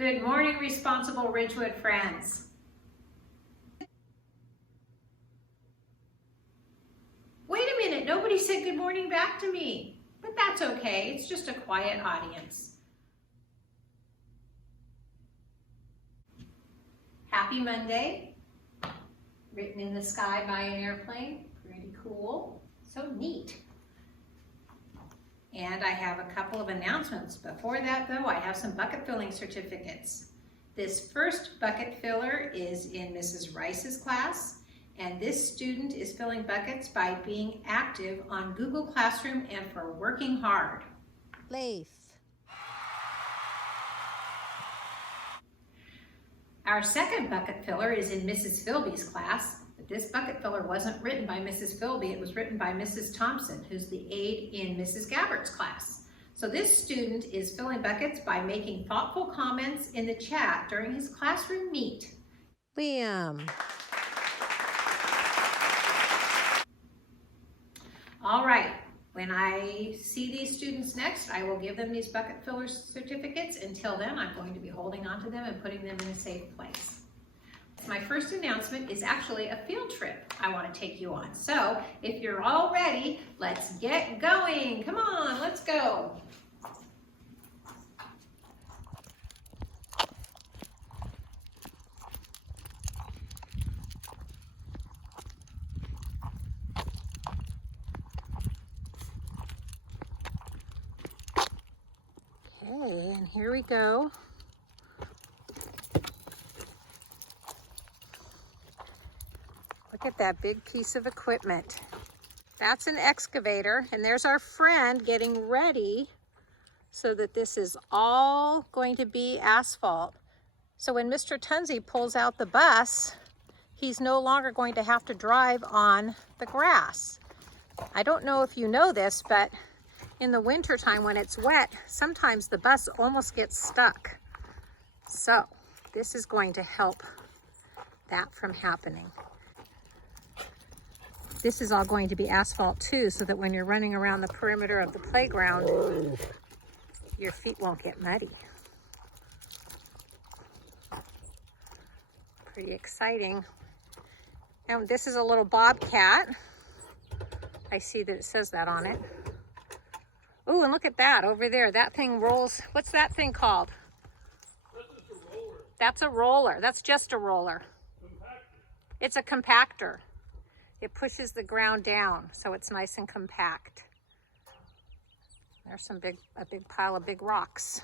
Good morning, responsible Ridgewood friends. Wait a minute, nobody said good morning back to me, but that's okay. It's just a quiet audience. Happy Monday, written in the sky by an airplane, pretty cool, so neat. And I have a couple of announcements. Before that though, I have some bucket filling certificates. This first bucket filler is in Mrs. Rice's class, and this student is filling buckets by being active on Google Classroom and for working hard. Leaf. Our second bucket filler is in Mrs. Philby's class. But this bucket filler wasn't written by Mrs. Philby, it was written by Mrs. Thompson, who's the aide in Mrs. Gabbert's class. So this student is filling buckets by making thoughtful comments in the chat during his classroom meet. Liam. All right, when I see these students next, I will give them these bucket filler certificates. Until then, I'm going to be holding on to them and putting them in a safe place. My first announcement is actually a field trip I want to take you on. So if you're all ready, let's get going. Come on, let's go. Okay, and here we go. Look at that big piece of equipment. That's an excavator, and there's our friend getting ready so that this is all going to be asphalt. So when Mr. Tunzi pulls out the bus, he's no longer going to have to drive on the grass. I don't know if you know this, but in the winter time when it's wet, sometimes the bus almost gets stuck. So this is going to help that from happening. This is all going to be asphalt too, so that when you're running around the perimeter of the playground, your feet won't get muddy. Pretty exciting. And this is a little bobcat. I see that it says that on it. Oh, and look at that over there. That thing rolls. What's that thing called? That's a roller. That's just a roller. It's a compactor. It pushes the ground down so it's nice and compact. There's a big pile of big rocks.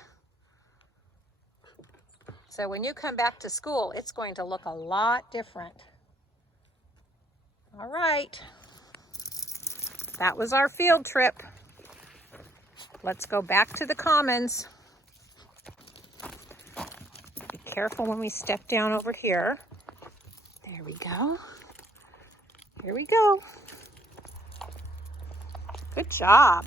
So when you come back to school, it's going to look a lot different. All right. That was our field trip. Let's go back to the commons. Be careful when we step down over here. There we go. Here we go. Good job.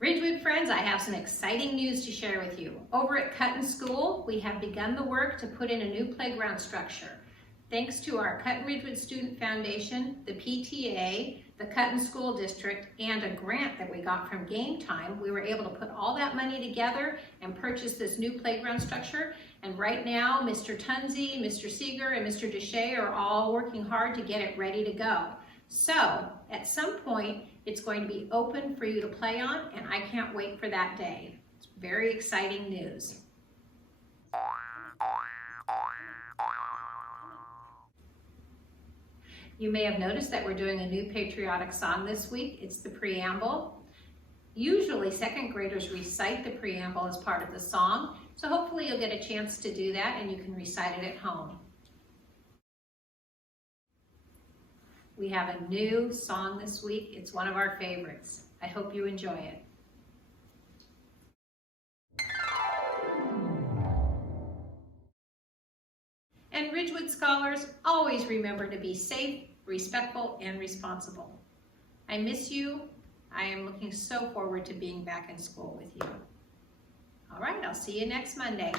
Ridgewood friends, I have some exciting news to share with you. Over at Cutton School, we have begun the work to put in a new playground structure. Thanks to our Cutton Ridgewood Student Foundation, the PTA, the Cutton School District, and a grant that we got from Game Time, we were able to put all that money together and purchase this new playground structure. And right now, Mr. Tunzi, Mr. Seeger, and Mr. Deshay are all working hard to get it ready to go. So, at some point, it's going to be open for you to play on, and I can't wait for that day. It's very exciting news. You may have noticed that we're doing a new patriotic song this week. It's the preamble. Usually second graders recite the preamble as part of the song, so hopefully you'll get a chance to do that and you can recite it at home. We have a new song this week. It's one of our favorites. I hope you enjoy it. And Ridgewood scholars, always remember to be safe, respectful, and responsible. I miss you. I am looking so forward to being back in school with you. All right, I'll see you next Monday.